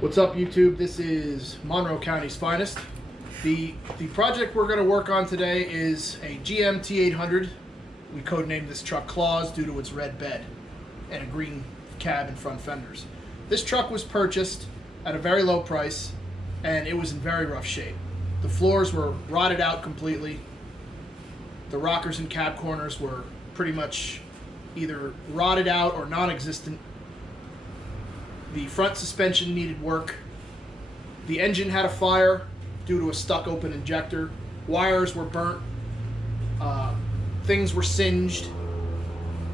What's up, YouTube? This is Monroe County's finest. The project we're going to work on today is a GM T800. We codenamed this truck Claus due to its red bed and a green cab and front fenders. This truck was purchased at a very low price and it was in very rough shape. The floors were rotted out completely. The rockers and cab corners were pretty much either rotted out or non-existent. The front suspension needed work. The engine had a fire due to a stuck open injector. Wires were burnt. Things were singed.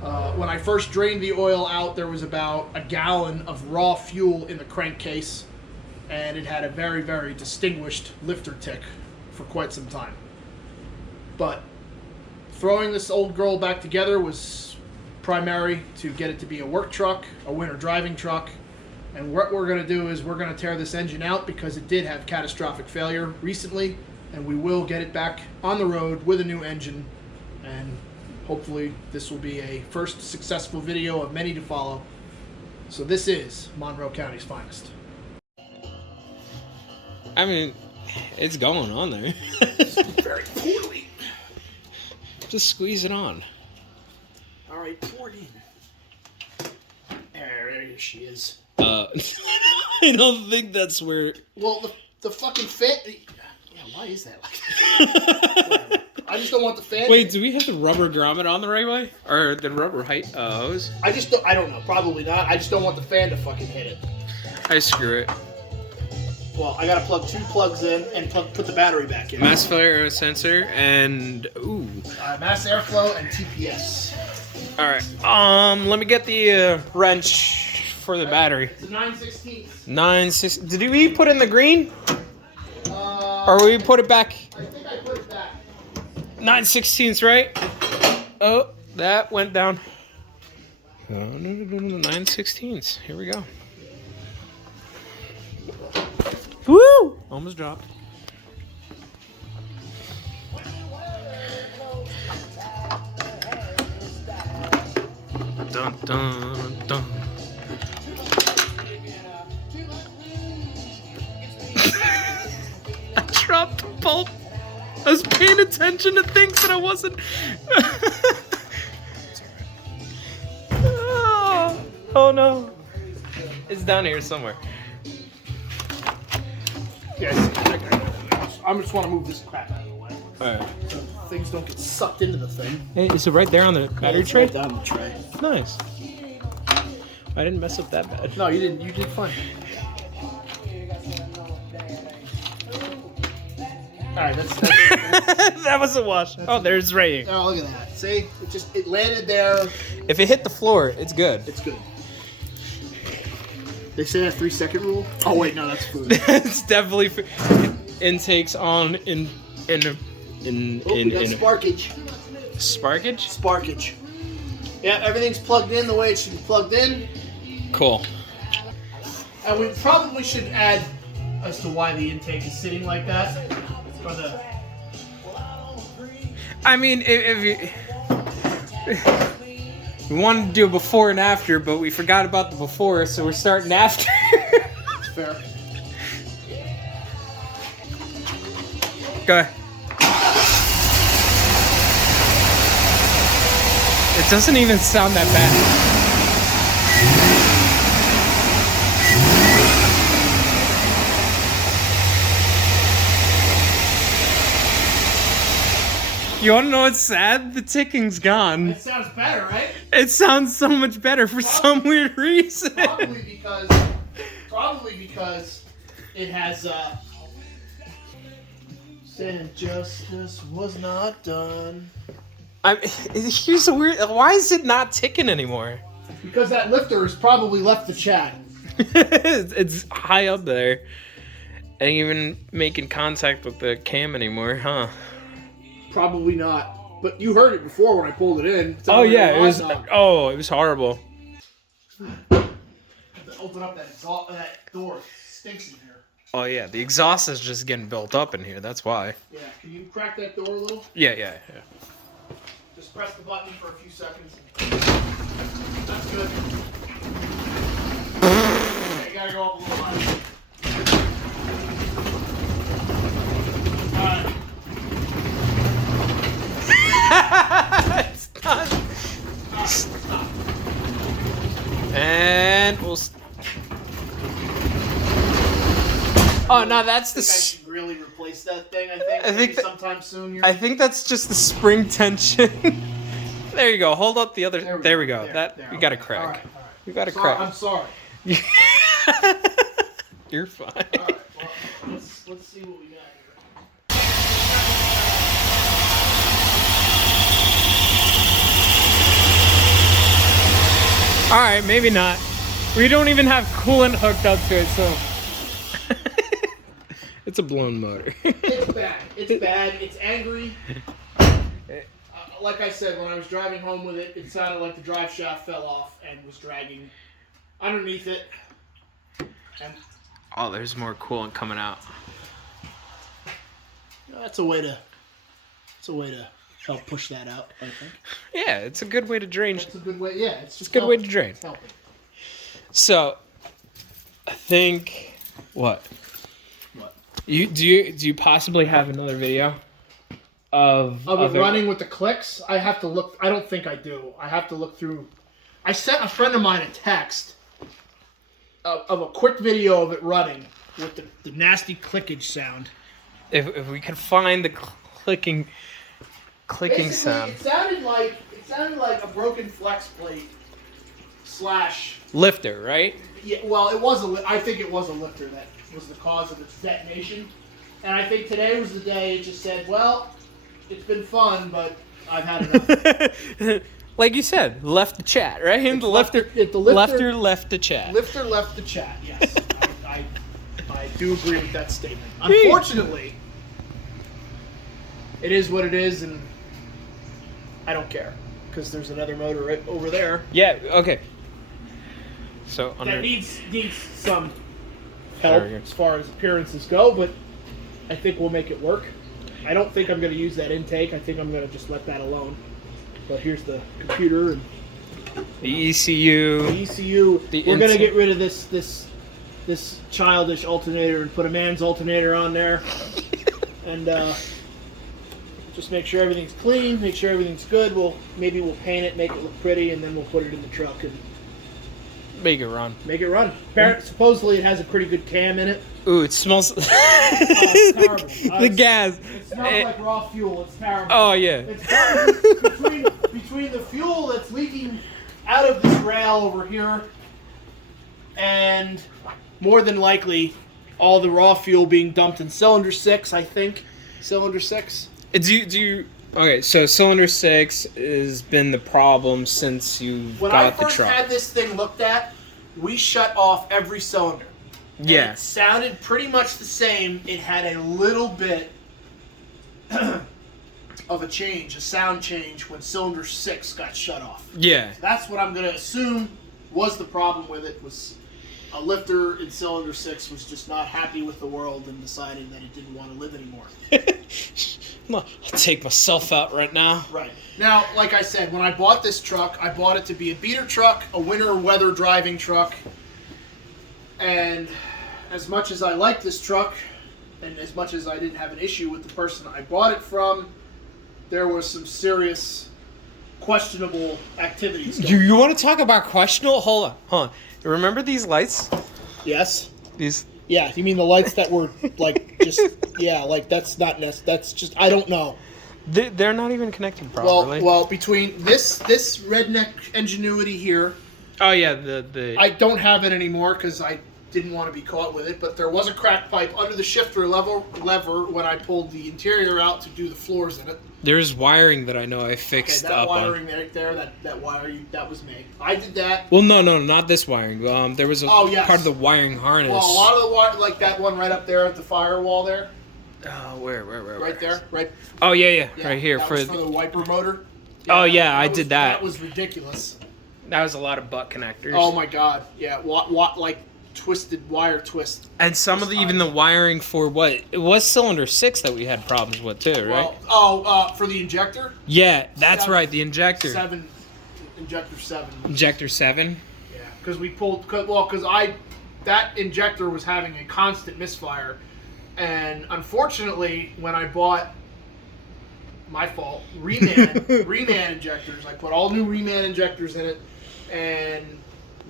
When I first drained the oil out, there was about a gallon of raw fuel in the crankcase, and it had a very, very distinguished lifter tick for quite some time. But throwing this old girl back together was primary to get it to be a work truck, a winter driving truck. And what we're going to do is we're going to tear this engine out because it did have catastrophic failure recently, and we will get it back on the road with a new engine, and hopefully this will be a first successful video of many to follow. So this is Monroe County's finest. I mean, it's going on there. Very poorly. Just squeeze it on. All right, pour it in. There she is. I don't think that's where... Well, the fucking fan... Yeah, why is that like that? I just don't want the fan... Wait, do we have the rubber grommet on the right way? Or the rubber hose? I don't know. Probably not. I just don't want the fan to fucking hit it. I screw it. Well, I gotta plug 2 plugs in and put the battery back in. Mass failure sensor and... Ooh. Mass airflow and TPS. Alright, let me get the wrench for the battery. It's a 9/16. 9/6. Did we put in the green? Or we put it back? I think I put it back. 9/16, right? Oh, that went down. 9/16. Here we go. Woo! Almost dropped. Dun dun dun. I dropped the pulp. I was paying attention to things that I wasn't. Oh no. It's down here somewhere. Yes. I just want to move this crap out of the way. Alright. So things don't get sucked into the thing. Hey, is it right there on the battery It's tray? right down the tray. Nice. I didn't mess up that bad. No, you didn't. You did fine. Alright, that's That was a wash. Oh, there's rating. oh, look at that. See? It landed there. If it hit the floor, it's good. It's good. They say that 3-second rule? Oh wait, no, that's food. It's definitely intakes on in we got sparkage. Sparkage? Sparkage. Yeah, everything's plugged in the way it should be plugged in. Cool. And we probably should add as to why the intake is sitting like that. For the I mean, if you we wanted to do a before and after, but we forgot about the before, so we're starting after. That's fair. Go ahead. It doesn't even sound that bad. You wanna know what's sad? The ticking's gone. That sounds better, right? It sounds so much better for some weird reason. Probably because it has Sand justice was not done. Here's a weird. Why is it not ticking anymore? Because that lifter has probably left the chat. It's high up there. Ain't even making contact with the cam anymore, huh? Probably not. But you heard it before when I pulled it in. Oh yeah, it was. Oh, it was horrible. Open up that door. It stinks in here. Oh yeah, the exhaust is just getting built up in here. That's why. Yeah. Can you crack that door a little? Yeah. Just press the button for a few seconds. That's good. Okay, you gotta go up a little higher. Oh no, that's I think I should really replace that thing. I think. think Maybe that- sometime soon. Here. I think that's just the spring tension. There you go. Hold up the other. There we go. There, You got a okay. crack. All right. You got a Sorry, crack. I'm sorry. You're fine. All right. Well, let's see what we got here. All right, maybe not. We don't even have coolant hooked up to it, so it's a blown motor. It's bad. It's bad. It's angry. Like I said, when I was driving home with it, it sounded like the drive shaft fell off and was dragging underneath it. And Oh, there's more coolant coming out. that's a way to help push that out, I think. Yeah, it's a good way to drain. That's a good way. Yeah, it's just a good way to helping. drain. It's helping. So, I think what? What? Do you possibly have another video of Of it other- running with the clicks? I have to look. I don't think I do. I have to look through. I sent a friend of mine a text of a quick video of it running with the nasty clickage sound. If we could find the clicking Basically, sound. It sounded like a broken flex plate slash. Lifter, right? Yeah, well, it was I think it was a lifter that was the cause of its detonation, and I think today was the day it just said, "Well, it's been fun, but I've had enough." Like you said, left the chat, right? The lifter left the chat. Lifter left the chat. Yes, I do agree with that statement. Unfortunately, it is what it is, and I don't care because there's another motor right over there Yeah. Okay. So that needs some There help we go. as far as appearances go, but I think we'll make it work. I don't think I'm going to use that intake. I think I'm going to just let that alone. But here's the computer and the ECU. the ECU. The We're going to insert. get rid of this childish alternator and put a man's alternator on there, and just make sure everything's clean, make sure everything's good. Maybe we'll paint it, make it look pretty, and then we'll put it in the truck and Make it run. make it run. Supposedly it has a pretty good cam in it. Ooh, it smells. it's terrible. The gas. It smells like raw fuel. It's terrible. Oh yeah. It's terrible. between the fuel that's leaking out of this rail over here, and more than likely all the raw fuel being dumped in cylinder 6. I think cylinder 6. Do you? Okay, so cylinder 6 has been the problem since you When got I the first truck. had this thing looked at, we shut off every cylinder. And Yeah. It sounded pretty much the same. It had a little bit of a sound change when cylinder 6 got shut off. Yeah. That's what I'm going to assume was the problem with it. Was a lifter in cylinder 6 was just not happy with the world and decided that it didn't want to live anymore. I'll take myself out right now. Right. Now, like I said, when I bought this truck, I bought it to be a beater truck, a winter weather driving truck. And as much as I like this truck, and as much as I didn't have an issue with the person I bought it from, there was some serious questionable activities going You want to talk about questionable? Hold on. Remember these lights? Yes? These. Yeah, you mean the lights that were like just like that's not that's just I don't know. They're not even connected properly. Well, between this redneck ingenuity here, Oh yeah, the. I don't have it anymore because I didn't want to be caught with it. But there was a crack pipe under the shifter lever when I pulled the interior out to do the floors in it. There's wiring that I know I Okay, fixed that up wiring on. right there, that wire that was me. I did that. Well, no, not this wiring. There was a Oh, yes. part of the wiring harness. Well, a lot of the wire, like that one right up there at the firewall there, Oh, where? right there, right. Oh yeah, Yeah, right here that for. was for the wiper motor. Oh, yeah, I was- did that. That was ridiculous. That was a lot of butt connectors. Oh my god, yeah, what like twisted wire twist. And some of even the wiring for what it was cylinder 6 that we had problems with too, right? Well, for the injector. Yeah, that's 7. right. The injector. Injector 7. Injector 7. Yeah, because we pulled. Because that injector was having a constant misfire, and unfortunately, when I bought, my fault, Reman injectors, I put all new Reman injectors in it, and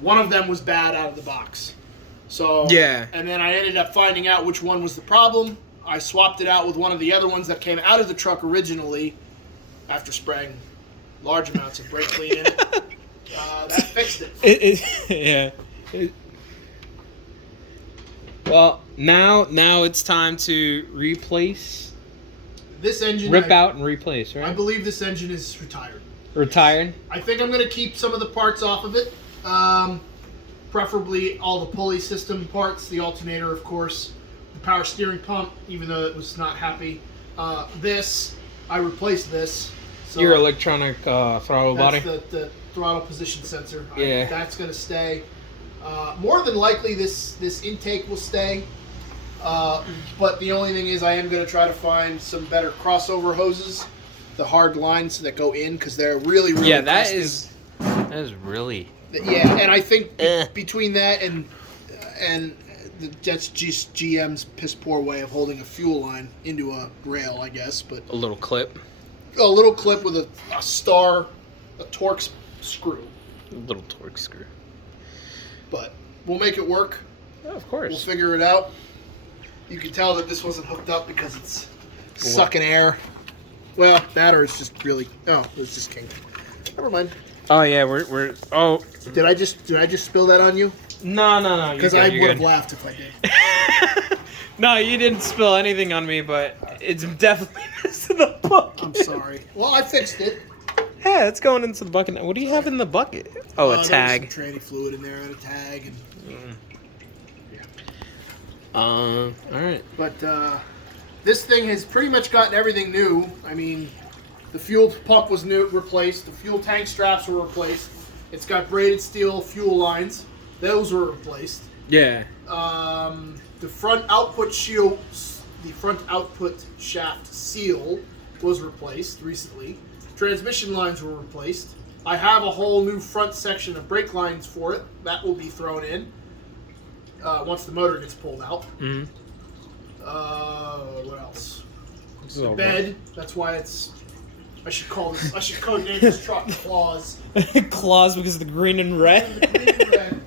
one of them was bad out of the box. So Yeah. And then I ended up finding out which one was the problem. I swapped it out with one of the other ones that came out of the truck originally after spraying large amounts of brake clean in it. That fixed it. Well, now it's time to replace, This engine, rip out and replace, right? I believe this engine is retired. Retired? I think I'm going to keep some of the parts off of it. Preferably all the pulley system parts, the alternator, of course, the power steering pump, even though it was not happy. I replaced this. So Your electronic throttle body? That's the throttle position sensor. Yeah. That's going to stay. More than likely, this intake will stay. But the only thing is I am going to try to find some better crossover hoses, the hard lines that go in, because they're really, really that twisted. is really... Yeah, and I think between that and that's just GM's piss poor way of holding a fuel line into a rail, I guess. But a little clip. A little clip with a Torx screw. A little Torx screw. But we'll make it work. Oh, of course. We'll figure it out. You can tell that this wasn't hooked up because it's sucking air. Well, that or it's just really... Oh, it's just kinked. Never mind. Oh yeah, we're oh. Did I just spill that on you? No. Because I would have laughed if I did. No, you didn't spill anything on me, but it's definitely into the bucket. I'm sorry. Well, I fixed it. Yeah, it's going into the bucket now. What do you have in the bucket? Oh, a tag. There's some tranny fluid in there and a tag. And all right. But this thing has pretty much gotten everything new. I mean, the fuel pump was replaced. The fuel tank straps were replaced. It's got braided steel fuel lines. Those were replaced. Yeah. The front output shaft seal was replaced recently. Transmission lines were replaced. I have a whole new front section of brake lines for it. That will be thrown in once the motor gets pulled out. Mm-hmm. What else? The bed. That's why it's... I should codename this truck Claws. Claws because of the green and red. The green and red.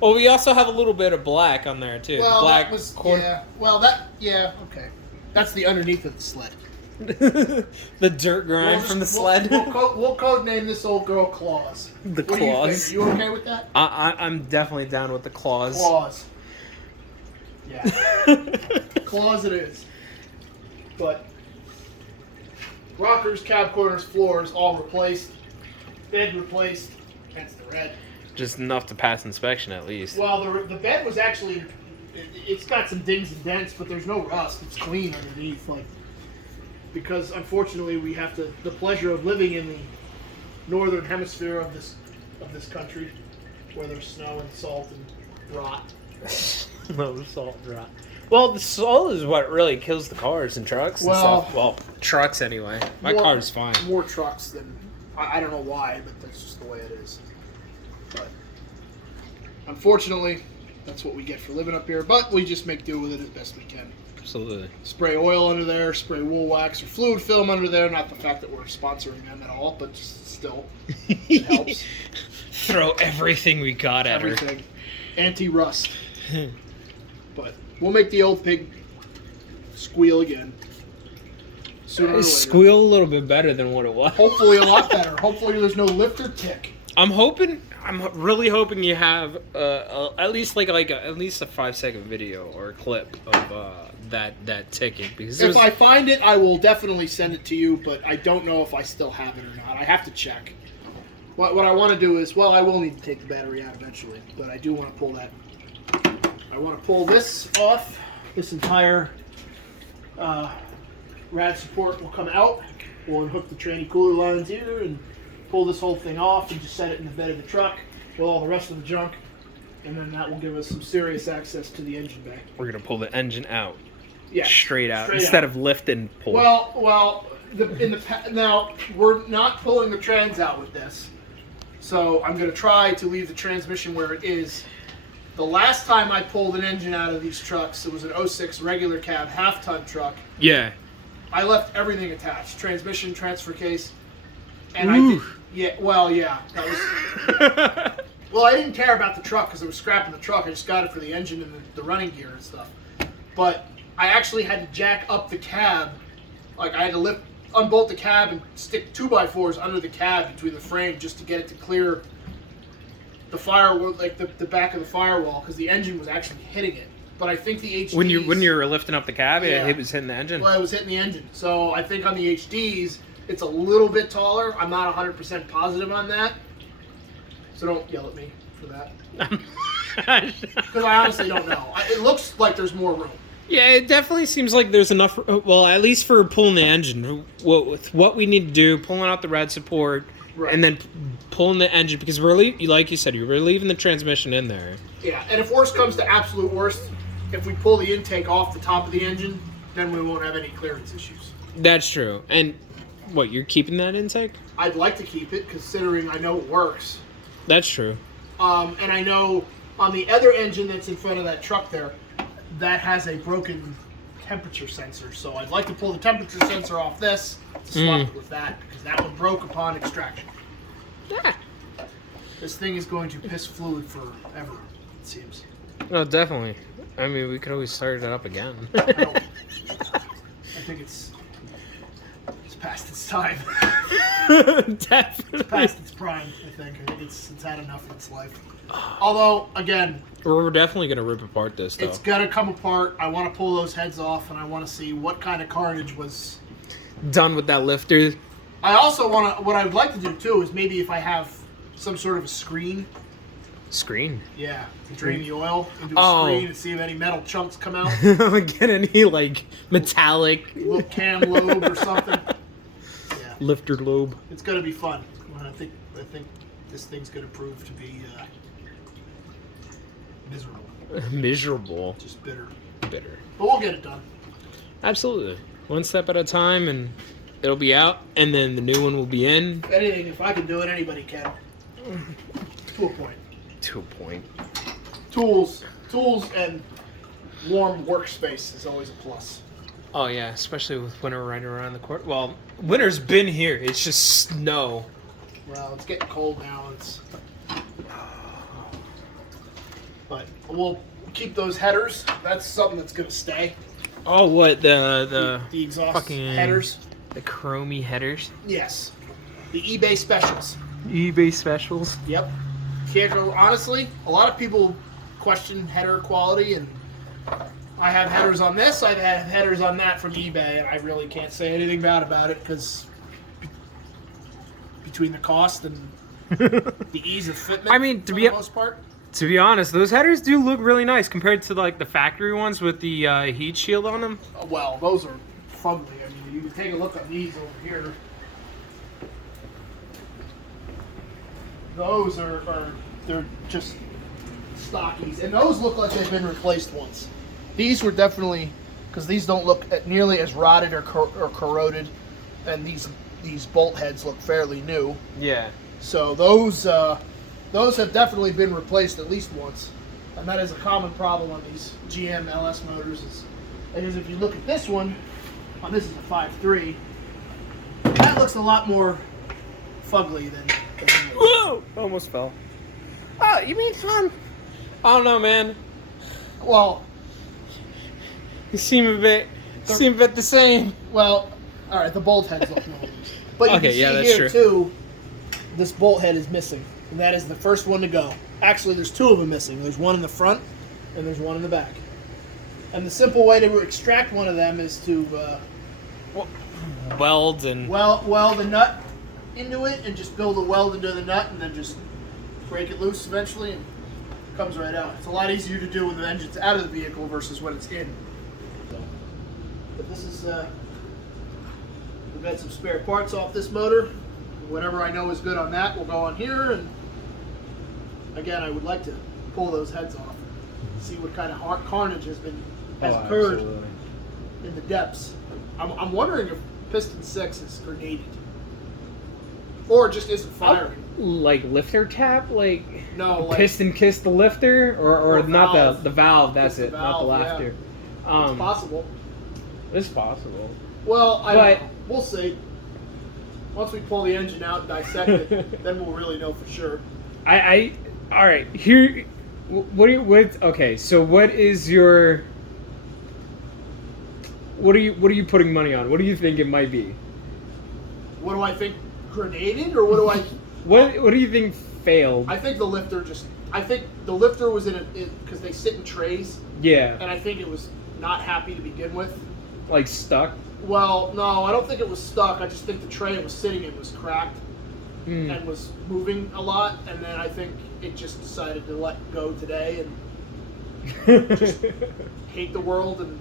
Well, we also have a little bit of black on there too. Well, black that was okay. That's the underneath of the sled. The dirt grind from the sled. We'll codename this old girl Claws. The what Claws. Do you think? You okay with that? I'm definitely down with the claws. Claws. Yeah. Claws it is. But rockers, cab corners, floors all replaced. Bed replaced. Hence the red. Just enough to pass inspection at least. Well, the bed was actually... It's got some dings and dents, but there's no rust. It's clean underneath. Because unfortunately we have the pleasure of living in the northern hemisphere of this country, where there's snow and salt and rot. No salt and rot. Well, the salt is what really kills the cars and trucks and stuff. Well, trucks anyway. My car's fine. More trucks than... I don't know why, but that's just the way it is. But unfortunately, that's what we get for living up here. But we just make do with it as best we can. Absolutely. Spray oil under there, spray wool wax or fluid film under there. Not the fact that we're sponsoring them at all, but just still, it helps. Throw everything we got at Everything. Anti-rust. But we'll make the old pig squeal again. Sooner or later. Squeal a little bit better than what it was. Hopefully a lot better. Hopefully there's no lifter tick. I'm really hoping you have at least a 5-second video or a clip of that ticket, because if I find it, I will definitely send it to you, but I don't know if I still have it or not. I have to check. What I want to do is, I will need to take the battery out eventually, but I do want to pull that. I want to pull this off. This entire rad support will come out. We'll unhook the tranny cooler lines here and pull this whole thing off and just set it in the bed of the truck with all the rest of the junk, and then that will give us some serious access to the engine bay. We're gonna pull the engine out, straight out instead of lift and pull. Well, now we're not pulling the trans out with this, so I'm gonna try to leave the transmission where it is. The last time I pulled an engine out of these trucks, it was an 06 regular cab half-ton truck. Yeah. I left everything attached: transmission, transfer case, and I did. Yeah, that was. Well, I didn't care about the truck because I was scrapping the truck. I just got it for the engine and the running gear and stuff. But I actually had to jack up the cab. Like, I had to unbolt the cab and stick 2x4s under the cab between the frame just to get it to clear the firewall, like the back of the firewall, because the engine was actually hitting it. But I think the HDs... When you were lifting up the cab, yeah, it was hitting the engine? Well, it was hitting the engine. So I think on the HDs, it's a little bit taller. I'm not 100% positive on that. So don't yell at me for that. Because I honestly don't know. It looks like there's more room. Yeah, it definitely seems like there's enough. Well, at least for pulling the engine, what we need to do, pulling out the rad support, right, and then pulling the engine, because like you said, we're leaving the transmission in there. Yeah, and if worst comes to absolute worst, if we pull the intake off the top of the engine, then we won't have any clearance issues. That's true. And what, you're keeping that intake? I'd like to keep it, considering I know it works. That's true. And I know on the other engine that's in front of that truck there, that has a broken temperature sensor. So I'd like to pull the temperature sensor off this to swap it with that, because that one broke upon extraction. Yeah. This thing is going to piss fluid forever, it seems. No, definitely. I mean, we could always start it up again. I think it's past its time. Definitely. It's past its prime, I think. I think it's had enough of its life. Although, again... We're definitely going to rip apart this, though. It's going to come apart. I want to pull those heads off, and I want to see what kind of carnage was... done with that lifter. I also want to... What I would like to do, too, is maybe if I have some sort of a screen... Screen? Yeah. To drain the oil into a screen and see if any metal chunks come out. Get any, like, metallic... little cam lobe or something. Yeah. Lifter lobe. It's going to be fun. I think this thing's going to prove to be miserable. Miserable. Just bitter. Bitter. But we'll get it done. Absolutely. One step at a time, and it'll be out, and then the new one will be in. If anything, if I can do it, anybody can. To a point. To a point. Tools and warm workspace is always a plus. Oh, yeah, especially with winter right around the corner. Well, winter's been here. It's just snow. Well, it's getting cold now. But we'll keep those headers. That's something that's going to stay. Oh, what? The exhaust fucking headers? The chromey headers? Yes. The eBay specials. eBay specials? Yep. Can't go, honestly, a lot of people question header quality, and I have headers on this, I have headers on that from eBay, and I really can't say anything bad about it, because between the cost and the ease of fitment, I mean, for the most part. To be honest, those headers do look really nice compared to like the factory ones with the heat shield on them. Well, those are fugly. I mean, you can take a look at these over here. Those they're just stockies, and those look like they've been replaced once. These were definitely, because these don't look nearly as rotted or corroded, and these bolt heads look fairly new. Yeah. So those have definitely been replaced at least once, and that is a common problem on these GM LS motors. Because if you look at this one, this is a 5.3, that looks a lot more fugly than Whoa! Almost fell. Oh, you mean I don't know, man. Well, You seem a bit the same. well, all right. The bolt heads look normal, but you Okay, can see yeah, that's here true. too. This bolt head is missing, and that is the first one to go. Actually, there's two of them missing. There's one in the front, and there's one in the back. And the simple way to extract one of them is to Weld weld the nut into it, and just build a weld into the nut, and then just break it loose eventually, and it comes right out. It's a lot easier to do when the engine's out of the vehicle versus when it's in. So, but this is we've got some spare parts off this motor. Whatever I know is good on that will go on here, and again, I would like to pull those heads off, see what kind of carnage has occurred in the depths. I'm wondering if piston 6 is grenaded, or just isn't firing. Like lifter tap, like No, like piston kiss the lifter, or not valve. the valve. That's It's it, the not the valve, laughter. it's possible. It's possible. Well, I But- don't know. We'll see. Once we pull the engine out and dissect it, then we'll really know for sure. I All right, here. Okay, so what is your? What are you putting money on? What do you think it might be? What do I think grenaded, or what do I? What do you think failed? I think the lifter was in it because they sit in trays, Yeah, and I think it was not happy to begin with. like stuck. Well, no, I don't think it was stuck. I just think the tray it was sitting in was cracked and was moving a lot, and then I think it just decided to let go today and just hate the world. And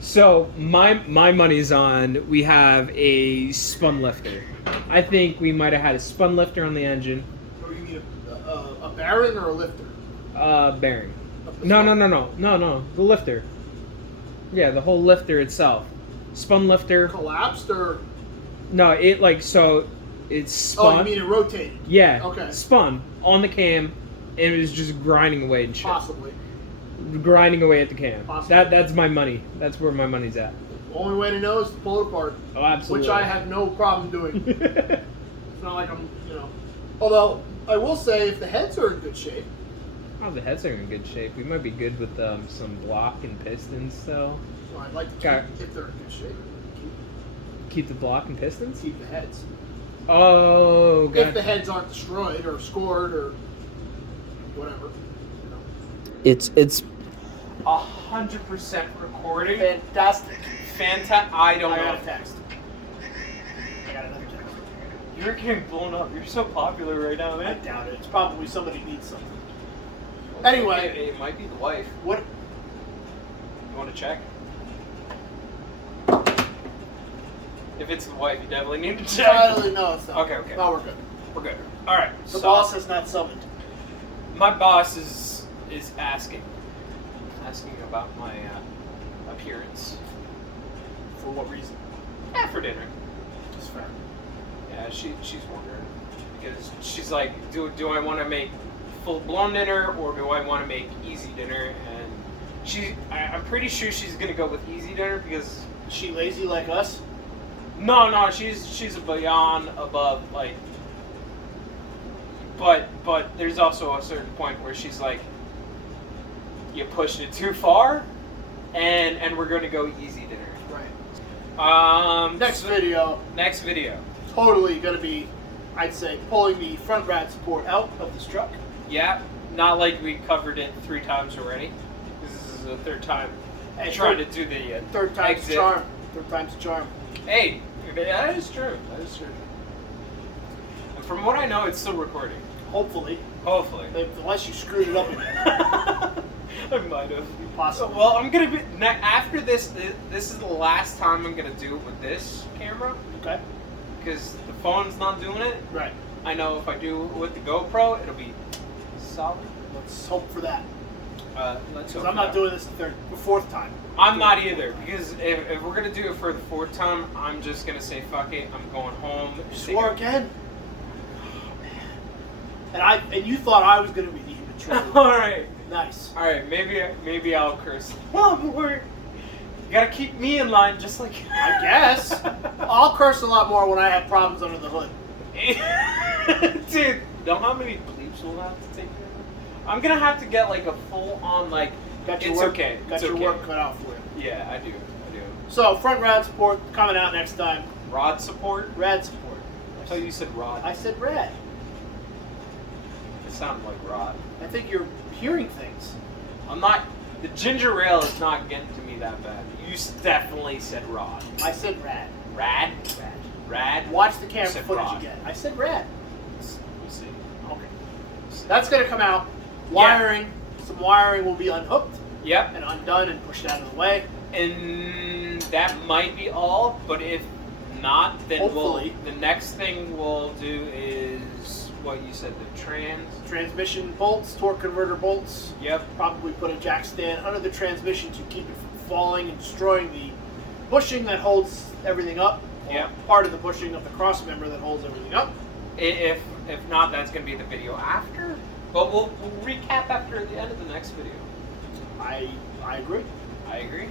So my money's on we have a spun lifter. I think we might have had a spun lifter on the engine. or you mean a bearing or a lifter? Bearing. No. The lifter. Yeah, the whole lifter itself. Spun lifter. Collapsed or? No, it's spun. Oh, you mean it rotated? Yeah. Okay. Spun on the cam, and it was just grinding away and shit. Possibly. Grinding away at the cam. Possibly. That's my money. That's where my money's at. Only way to know is to pull it apart. Oh, absolutely. Which I have no problem doing. It's not like I'm, Although, I will say, if the heads are in good shape. Oh, the heads are in good shape. We might be good with some block and pistons, so. Well, I'd like to keep, if they're in good shape, Keep the block and pistons? keep the heads. Oh, If the heads aren't destroyed or scored or whatever. It's 100% recording. Fantastic. Fantastic. I don't I know. got a text. I got another text. You're getting blown up. You're so popular right now, I man. doubt it. It's probably somebody needs something. Anyway. It might be the wife. What? You want to check? If it's the wife, you definitely need to check. No, it's not. Okay. No, we're good. We're good. All right. The boss has not summoned. My boss is asking about my appearance. For what reason? For dinner. It's fair. Yeah, she's wondering because she's like, do I want to make full blown dinner or do I want to make easy dinner? And I'm pretty sure she's gonna go with easy dinner because Is she lazy like us? no, she's a beyond above like. But there's also a certain point where she's like, you pushed it too far, and we're gonna go easy dinner. Right. Next video. Totally gonna be, I'd say, pulling the front rad support out of this truck. Yeah, not like we covered it 3 times already. This is the 3rd time Hey, trying to do the third time's exit. charm. Third time's a charm. Hey, that is true. And from what I know, it's still recording. Hopefully. Unless you screwed it up again. I might have. Possibly. Well, I'm gonna be after this. This is the last time I'm gonna do it with this camera Okay. because the phone's not doing it. Right. I know if I do it with the GoPro, it'll be solid. Let's hope for that. Let's Because hope I'm not doing this the 4th time. I'm not either because if we're gonna do it for the 4th time, I'm just gonna say fuck it. I'm going home. You swore again? Oh, man. And you thought I was gonna be the immature. All right. Nice. All right. Maybe I'll curse. Well, but you gotta keep me in line, just like. I guess. I'll curse a lot more when I have problems under the hood. Dude, know how many bleeps we'll have to take care of? I'm gonna have to get like a full on like. Got your It's work, okay. Got It's your okay. work cut out for you. Yeah, I do. So front rad support coming out next time. Rod support? Rad support. I thought you said rod. I said rad. It sounded like rod. I think you're hearing things. I'm not. The ginger ale is not getting to me that bad. You definitely said rod. I said rad. Rad? Rad. Rad? Watch the camera said footage rod. again. I said rad. We'll see. Okay. That's gonna come out. Wiring. Some wiring will be unhooked Yep. and undone and pushed out of the way. And that might be all, but if not, then Hopefully. the next thing we'll do is what you said, the Transmission bolts, torque converter bolts. Yep. Probably put a jack stand under the transmission to keep it from falling and destroying the bushing that holds everything up. Yep. Part of the bushing of the cross member that holds everything up. If not, that's gonna be the video after. But we'll recap after the end of the next video. I agree. I agree.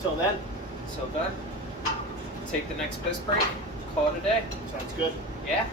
Till then, So then, take the next piss break. Call it a day. sounds good. Yeah.